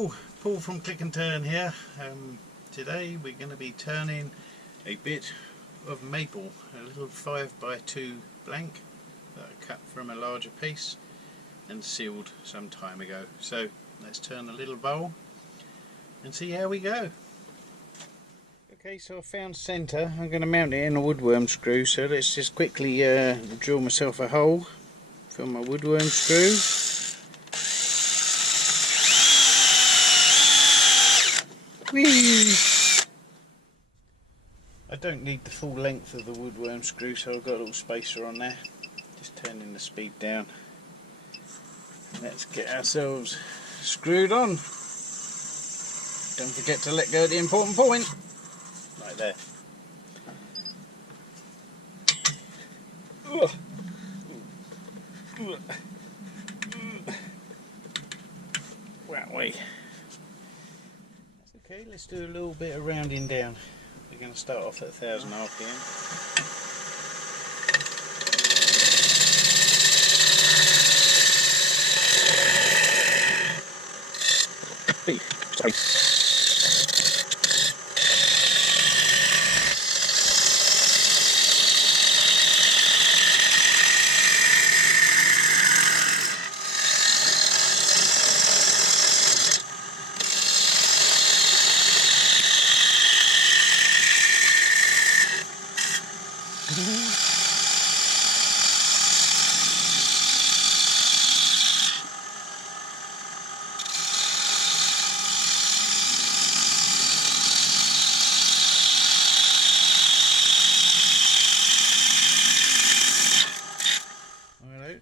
Paul from Click and Turn here. Today we're going to be turning a bit of maple, a little 5x2 blank that I cut from a larger piece and sealed some time ago. So let's turn the little bowl and see how we go. Okay, so I found centre. I'm going to mount it in a woodworm screw, so let's just quickly drill myself a hole for my woodworm screw. Whee! I don't need the full length of the woodworm screw, so I've got a little spacer on there. Just turning the speed down. Let's get ourselves screwed on. Don't forget to let go of the important point. Right there. Wowee. Okay, let's do a little bit of rounding down. We're going to start off at 1000 RPM.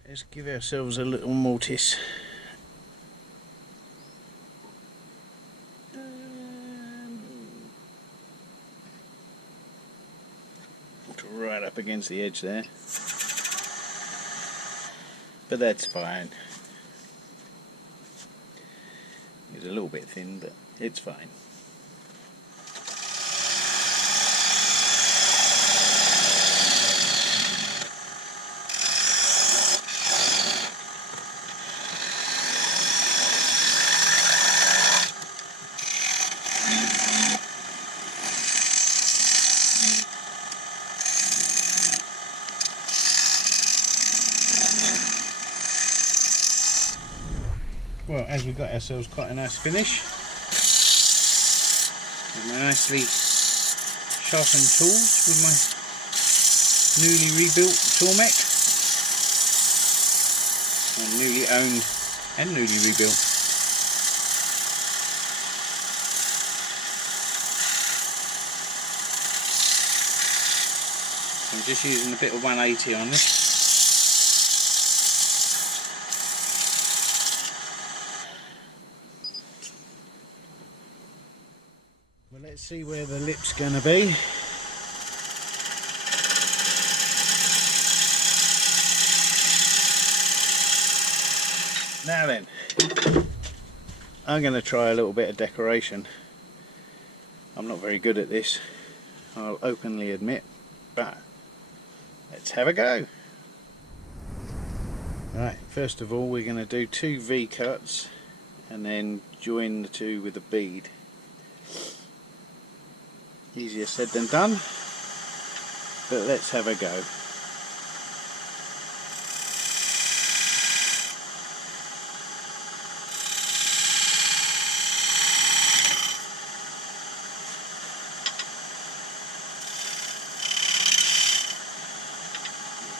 Let's give ourselves a little mortise. Right up against the edge there. But that's fine. It's a little bit thin, but it's fine. Well, as we've got ourselves quite a nice finish, with my nicely sharpened tools with my newly rebuilt Tormek, and newly owned and newly rebuilt. I'm just using a bit of 180 on this. Let's see where the lip's going to be. Now then, I'm going to try a little bit of decoration. I'm not very good at this, I'll openly admit, but let's have a go. Right, first of all we're going to do 2 V cuts and then join the 2 with a bead. Easier said than done, but let's have a go.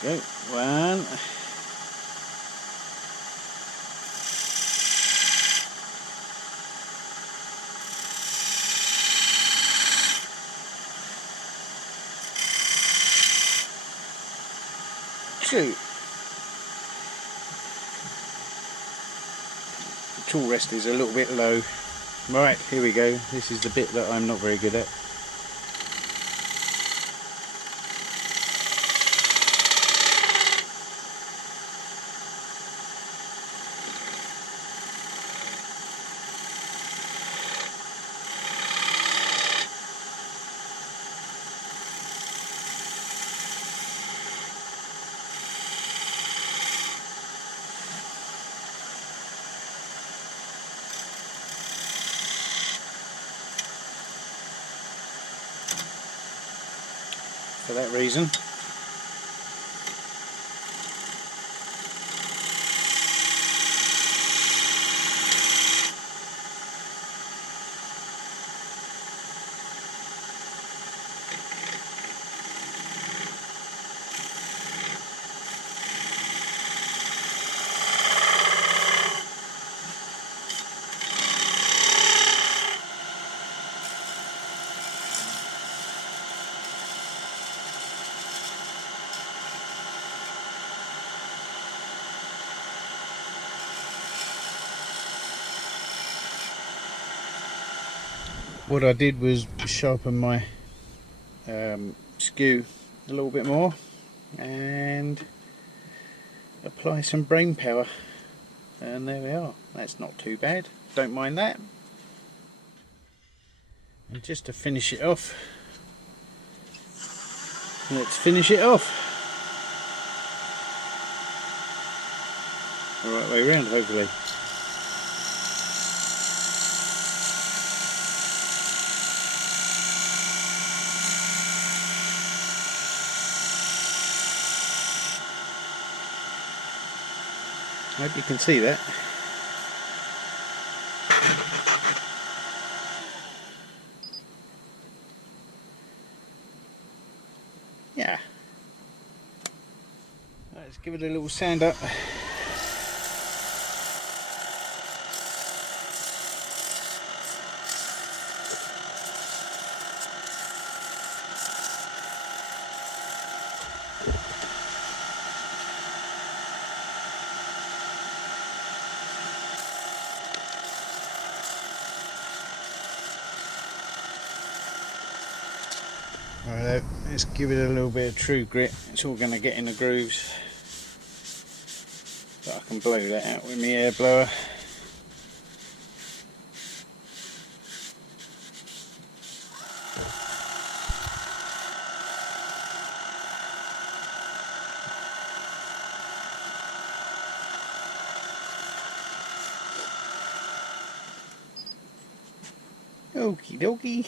There we go, 1. 2. The tool rest is a little bit low. Right, here we go. This is the bit that I'm not very good at. for that reason. What I did was sharpen my skew a little bit more and apply some brain power, and there we are. That's not too bad, don't mind that. And just to finish it off, let's finish it off the right way around, hopefully. I hope you can see that. Yeah. Let's give it a little sand up. Right, let's give it a little bit of true grit. It's all going to get in the grooves, but I can blow that out with my air blower. Okie dokie.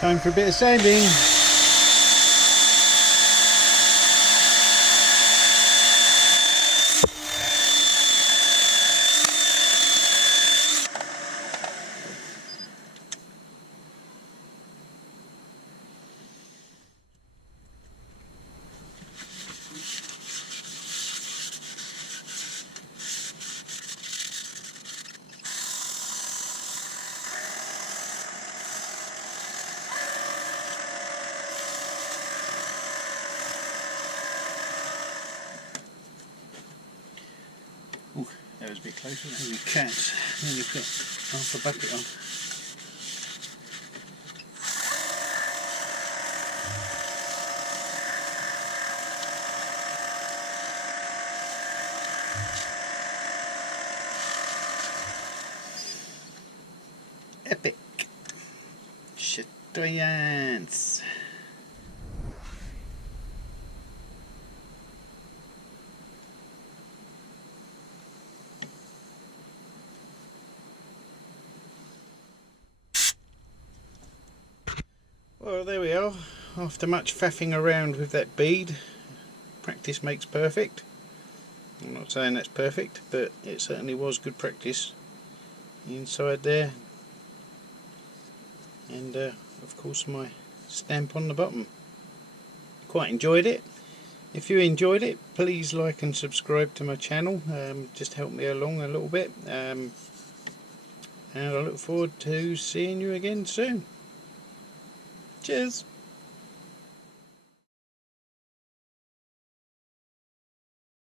Time for a bit of sanding. Ooh, that was a bit closer. There's a cat. Nearly put half a bucket on. Epic. Citoyens. Well, there we are. After much faffing around with that bead, practice makes perfect. I'm not saying that's perfect, but it certainly was good practice inside there, and of course my stamp on the bottom. Quite enjoyed it. If you enjoyed it, please like and subscribe to my channel, just help me along a little bit, and I look forward to seeing you again soon. Cheers.